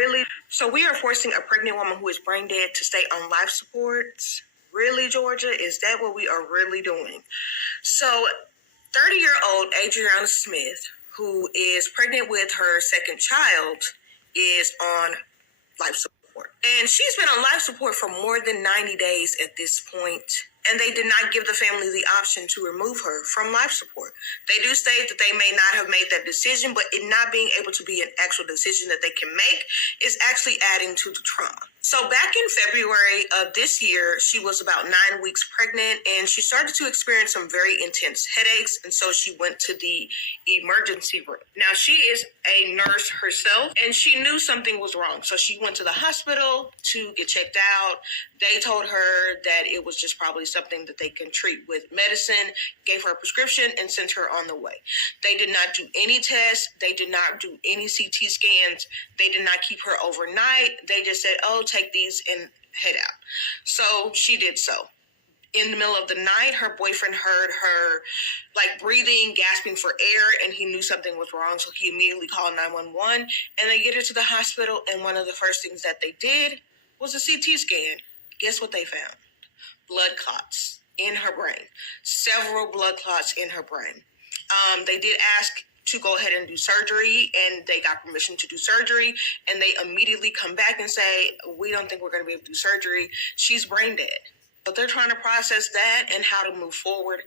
Really? So we are forcing a pregnant woman who is brain dead to stay on life support? Really, Georgia? Is that what we are really doing? So 30-year-old Adriana Smith, who is pregnant with her second child, is on life support. And she's been on life support for more than 90 days at this point. And they did not give the family the option to remove her from life support. They do state that they may not have made that decision, but it not being able to be an actual decision that they can make is actually adding to the trauma. So back in February of this year, she was about 9 weeks pregnant, and she started to experience some very intense headaches, and so she went to the emergency room. Now, she is a nurse herself, and she knew something was wrong, so she went to the hospital to get checked out. They told her that it was just probably something that they can treat with medicine, gave her a prescription, and sent her on the way. They did not do any tests. They did not do any CT scans. They did not keep her overnight. They just said, oh, take these and head out. So she did so. In the middle of the night, her boyfriend heard her breathing, gasping for air, and he knew something was wrong. So he immediately called 911, and they get her to the hospital. And one of the first things that they did was a CT scan. Guess what they found? Blood clots in her brain. Several blood clots in her brain. They did ask to go ahead and do surgery, and they got permission to do surgery, and they immediately come back and say, we don't think we're going to be able to do surgery. She's brain dead. But they're trying to process that and how to move forward,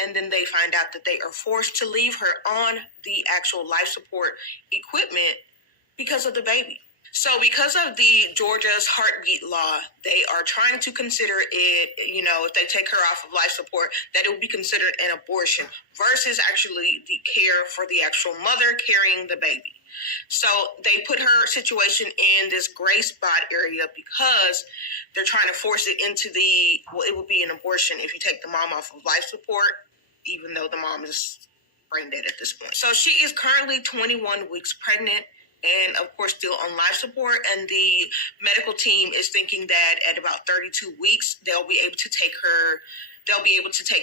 and then they find out that they are forced to leave her on the actual life support equipment because of the baby. So because of the Georgia's heartbeat law, they are trying to consider it, if they take her off of life support, that it would be considered an abortion versus actually the care for the actual mother carrying the baby. So they put her situation in this gray spot area because they're trying to force it into it would be an abortion if you take the mom off of life support, even though the mom is brain dead at this point. So she is currently 21 weeks pregnant, and of course still on life support, and the medical team is thinking that at about 32 weeks they'll be able to take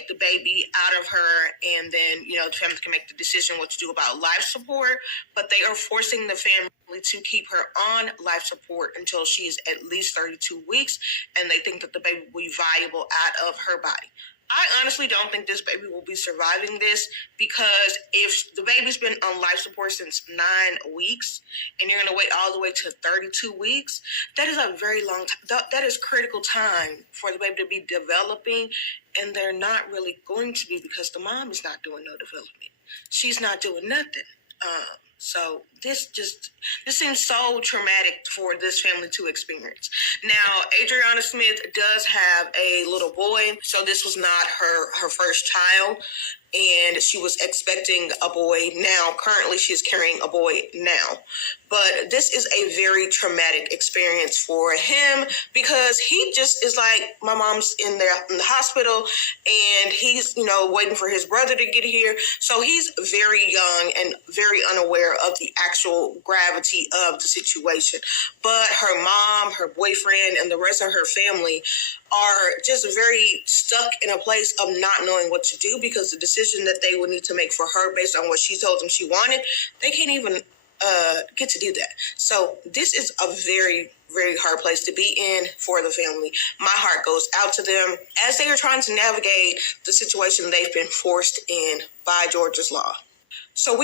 the baby out of her, and then the family can make the decision what to do about life support. But they are forcing the family to keep her on life support until she is at least 32 weeks, and they think that the baby will be viable out of her body. I honestly don't think this baby will be surviving this, because if the baby's been on life support since 9 weeks and you're going to wait all the way to 32 weeks, that is a very long time. That is critical time for the baby to be developing, and they're not really going to be, because the mom is not doing no development. She's not doing nothing. So this seems so traumatic for this family to experience. Now, Adriana Smith does have a little boy, so this was not her first child, and she was expecting a boy now. Currently, she's carrying a boy now. But this is a very traumatic experience for him, because he just is like, my mom's in the hospital, and he's, waiting for his brother to get here. So he's very young and very unaware of the actual gravity of the situation. But her mom, her boyfriend, and the rest of her family are just very stuck in a place of not knowing what to do, because the decision that they would need to make for her based on what she told them she wanted, they can't even get to do that. So this is a very, very hard place to be in for the family. My heart goes out to them as they are trying to navigate the situation they've been forced in by Georgia's law. So